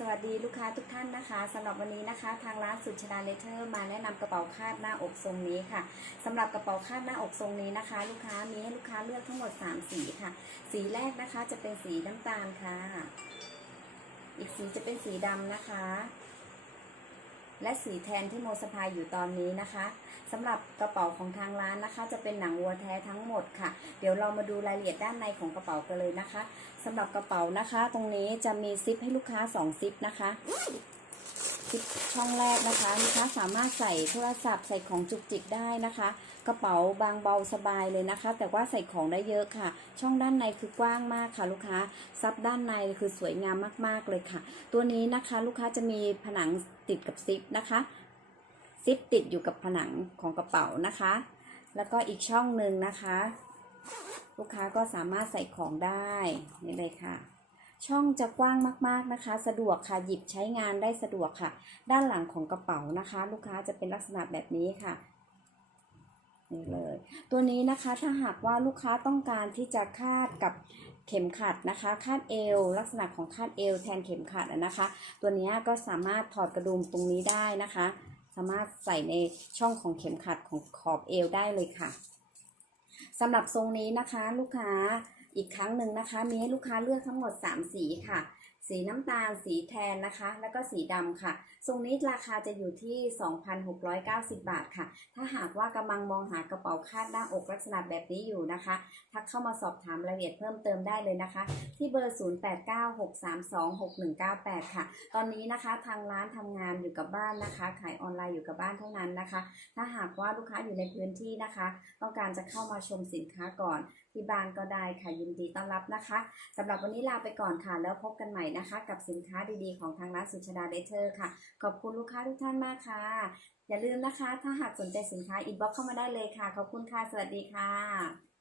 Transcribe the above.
สวัสดีลูกค้าทุกท่านนะคะสำหรับวันนี้นะคะ ทางร้านสุชดาเลเทอร์มาแนะนำกระเป๋าคาดหน้าอกทรงนี้ค่ะสำหรับกระเป๋าคาดหน้าอกทรงนี้นะคะ ลูกค้ามีให้ลูกค้าเลือกทั้งหมด 3 สีค่ะ สีแรกนะคะจะเป็นสีน้ำตาลค่ะ อีกสีจะเป็นสีดำนะคะ และสีแทนที่โมสะพายอยู่ตอนนี้นะคะสำหรับกระเป๋าของทางร้านนะคะ จะเป็นหนังวัวแท้ทั้งหมดค่ะ เดี๋ยวเรามาดูรายละเอียดด้านในของกระเป๋ากันเลยนะคะสำหรับกระเป๋านะคะ ตรงนี้จะมีซิปให้ลูกค้า 2 ซิปนะคะิปช่องแรกนะคะลูกค้าสามารถใส่โทรศัพท์ใส่ของจุกจิกได้นะคะ กระเป๋าบางเบาสบายเลยนะคะ แต่ว่าใส่ของได้เยอะค่ะ ช่องด้านในคือกว้างมากค่ะ ลูกค้าซับด้านในคือสวยงามมากๆเลยค่ะ ตัวนี้นะคะลูกค้าจะมีผนังติดกับซิปนะคะซิปติดอยู่กับผนังของกระเป๋านะคะ แล้วก็อีกช่องหนึ่งนะคะ ลูกค้าก็สามารถใส่ของได้นี่เลยค่ะ ช่องจะกว้างมากๆนะคะ สะดวกค่ะหยิบใช้งานได้สะดวกค่ะ ด้านหลังของกระเป๋านะคะ ลูกค้าจะเป็นลักษณะแบบนี้ค่ะนี่เลยตัวนี้นะคะถ้าหากว่าลูกค้าต้องการที่จะคาดกับเข็มขัดนะคะ คาดเอว ลักษณะของคาดเอวแทนเข็มขัดนะคะ ตัวนี้ก็สามารถถอดกระดุมตรงนี้ได้นะคะ สามารถใส่ในช่องของเข็มขัดของขอบเอวได้เลยค่ะสำหรับทรงนี้นะคะลูกค้า อีกครั้งหนึ่งนะคะ มีให้ลูกค้าเลือกทั้งหมด 3 สีค่ะ สีน้ำตาล สีแทนนะคะ แล้วก็สีดำค่ะ ทรงนี้ราคาจะอยู่ที่ 2,690 บาทค่ะ ถ้าหากว่ากำลังมองหากระเป๋าคาดหน้าอกลักษณะแบบนี้อยู่นะคะ ทักเข้ามาสอบถามรายละเอียดเพิ่มเติมได้เลยนะคะ ที่เบอร์ 0896326198 ค่ะ ตอนนี้นะคะทางร้านทำงานอยู่กับบ้านนะคะ ขายออนไลน์อยู่กับบ้านเท่านั้นนะคะ ถ้าหากว่าลูกค้าอยู่ในพื้นที่นะคะ ต้องการจะเข้ามาชมสินค้าก่อน ที่บ้านก็ได้ค่ะยินดีต้อนรับนะคะสำหรับวันนี้ลาไปก่อนค่ะ แล้วพบกันใหม่นะคะ กับสินค้าดีๆ ของทางร้านสุชาดาเดเทอร์ค่ะ ขอบคุณลูกค้าทุกท่านมากค่ะ อย่าลืมนะคะ ถ้าหากสนใจสินค้าอินบ็อกเข้ามาได้เลยค่ะ ขอบคุณค่ะ สวัสดีค่ะ